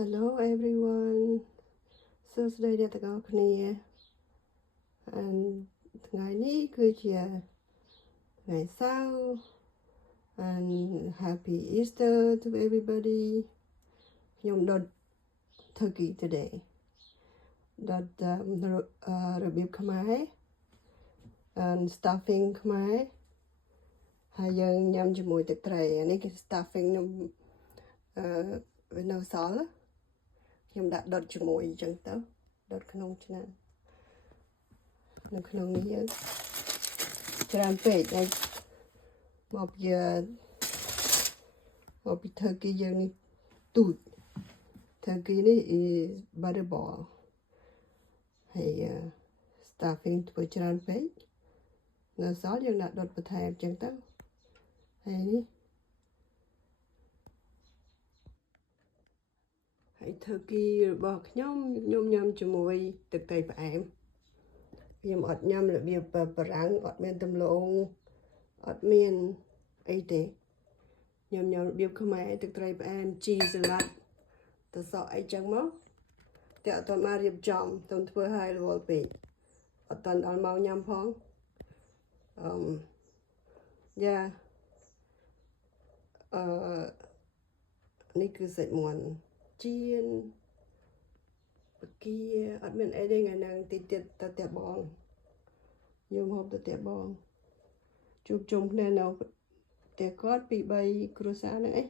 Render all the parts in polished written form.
Hello everyone សួស្តីអ្នកទាំងអស់គ្នា and ថ្ងៃនេះគឺជាថ្ងៃសៅរ៍ and happy Easter to everybody ខ្ញុំដុត turkey today ដុតរបៀបខ្មែរ and stuffing ខ្មែរហើយយើងញ៉ាំជាមួយទឹកត្រីអានេះគឺ stuffing ខ្ញុំវានៅសល់ខ្ញុំដាក់ដុតជាមួយអញ្ចឹងទៅដុតក្នុងឆ្នាំងនៅក្នុងនេះយើងច្រើនពេកហើយមកពី turkey យើងនេះទូច turkey នេះ is butterball ហើយ stuffing ធ្វើច្រើនពេកនៅសល់យើងដាក់ដុតបន្ថែមអញ្ចឹងទៅហើយនេះហើយ turkey របស់ខ្ញុំញ៉ាំជាមួយទឹកត្រីផ្អែមខ្ញុំអត់ញ៉ាំរបៀបបារាំងអត់មានដំឡូងអត់មានអីទេខ្ញុំញ៉ាំរបៀបខ្មែរទឹកត្រីផ្អែមជីសាឡាត់ទៅសក់អីចឹងមកតែអត់ទាន់មករៀបចំទៅធ្វើឲ្យរវល់ពេកអត់ទាន់ដល់ម៉ោងញ៉ាំផងយ៉ានេះគឺសាច់មាន់ចៀនបកាអត់មានអីទេថ្ងៃហ្នឹងតិចទៀតទៅផ្ទះបងយើងហូបទៅផ្ទះបងជួបជុំគ្នានៅផ្ទះគាត់2-3គ្រួសារហ្នឹងឯង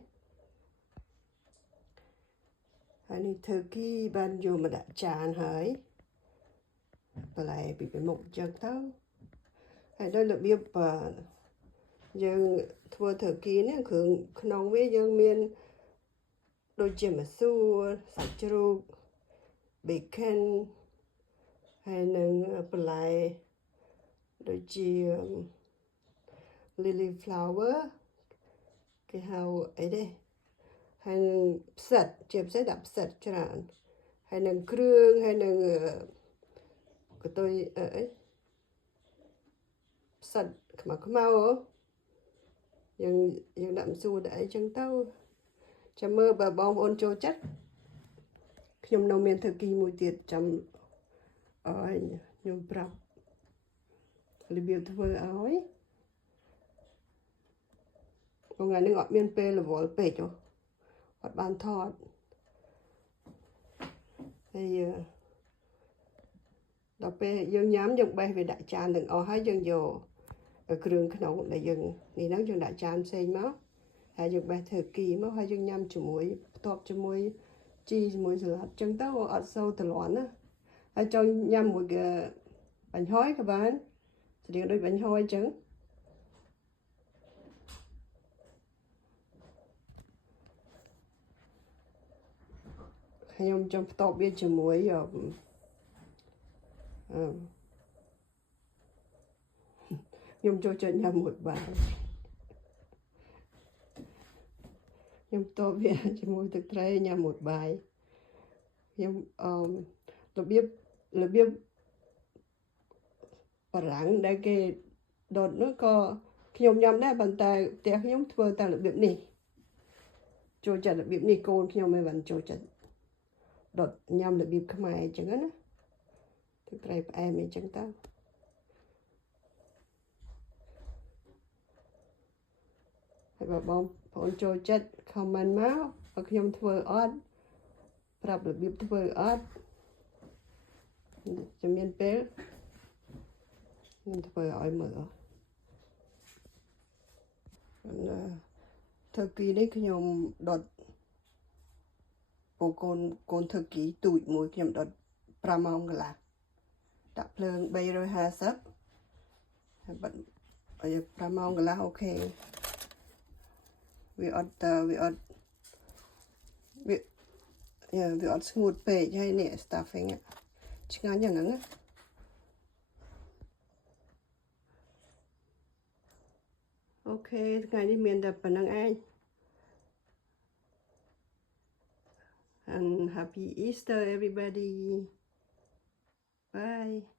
ហើយនេះ turkey បានយកមកដាក់ចានហើយបន្លែពីមុខអញ្ចឹងទៅហើយដោយរបៀបយើងធ្វើ turkey នេះគ្រឿងក្នុងវាយើងមានដូចជាម្សៅសាច់ជ្រូក bacon ហើយនឹងបន្លែដូចជា lily flower គេហៅអីទេហើយនឹងផ្សិតជាផ្សេងដាក់ផ្សិតច្រើនហើយនឹងគ្រឿងហើយនឹងកតុយអីផ្សិតខ្មៅយើងដាក់ម្សៅដាក់អីចឹងទៅចាំមើលបើបងប្អូនចូលចិត្តខ្ញុំនៅមាន turkey មួយទៀតចាំខ្ញុំប្រាប់របៀបធ្វើឲ្យថ្ងៃនេះអត់មានពេលរវល់ពេកអត់បានថតហើយដល់ពេលយើងញ៉ាំយើងបេះវាដាក់ចានទាំងអស់ហើយយើងយកគ្រឿងក្នុងដែលយើងនេះហ្នឹងយើងដាក់ចានផ្សេងមកហើយយើងបេះ turkey មកហើយយើងញ៉ាំជាមួយបន្ទាប់ជាមួយជីជាមួយសាឡាត់ចឹងទៅអត់សូវទ្រាំណាហើយចង់ញ៉ាំមួយបាញ់ហយក៏បានស្តៀងដូចបាញ់ហយចឹងខ្ញុំចង់ផ្ទាប់វាជាមួយខ្ញុំចូលចិត្តញ៉ាំមួយបាយខ្ញុំផ្ទាប់វាជាមួយទឹកត្រីញ៉ាំមួយបាយខ្ញុំរបៀបបារាំងដែលគេដុតនោះក៏ខ្ញុំញ៉ាំដែរប៉ុន្តែផ្ទះខ្ញុំធ្វើតែរបៀបនេះចូលចិត្តរបៀបនេះកូនខ្ញុំមិនបានចូលចិត្តដុតញ៉ាំរបៀបខ្មែរអញ្ចឹងណាទឹកត្រីផ្អែមអីចឹងទៅហើយបើបងប្អូនចូលចិត្ត comment មកឲ្យខ្ញុំធ្វើអត់ប្រាប់របៀបធ្វើអត់ចាំមានពេលខ្ញុំធ្វើឲ្យមើលturkey នេះខ្ញុំដុតកូន turkey ទូចមួយខ្ញុំដុត5ម៉ោងកន្លះដាក់ភ្លើង350ហើយបាត់ឲ្យ5ម៉ោងកន្លះអូខេវាអត់ស្ងួតពេកហើយនេះ stuffing ឆ្ងាញ់យ៉ាងហ្នឹងណាអូខេថ្ងៃនេះមានតែប៉ុណ្្នឹងឯង and happy Easter everybody bye